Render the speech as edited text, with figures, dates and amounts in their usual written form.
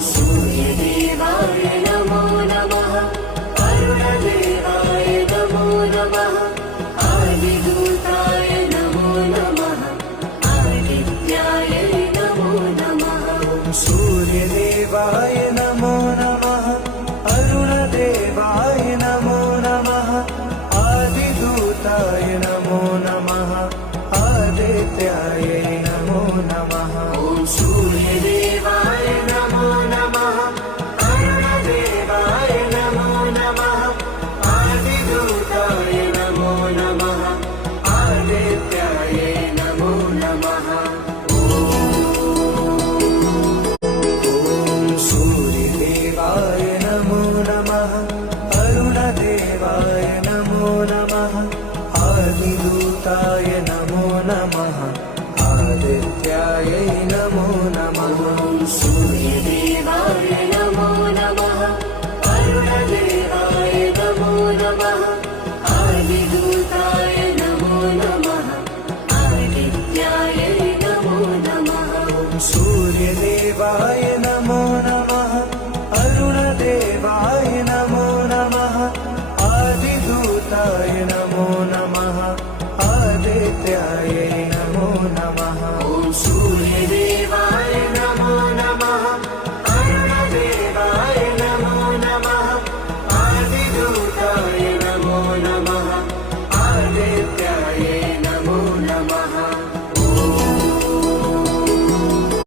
सूर्यदेवाय नमो नमः। अरुणदेवाय नमो नमः। आदिदूताय नमो नमः। आदित्याय नमो नमः। सूर्यदेवाय नमो नमः। अरुणदेवाय नमो नमः। आदिदूताय नमो नमः। आदित्याय नमो नमः। सूर्यदेवाय नमो नमः। अरुणदेवाय नमो नमः। आदिदूताय नमो नमः। आदित्याय नमो नमः। सूर्यदेवाय नमो नमः। अरुणदेवाय नमो नमः। आदिदूताय नमो नमः। आदित्याय नमो नमः। सूर्यदेवाय नमो नमः। अरुणदेवाय नमो नमः। आदिदूताय नमो नमः। आदित्याय नमो नमः। सूर्यदेवाय नमो नमः।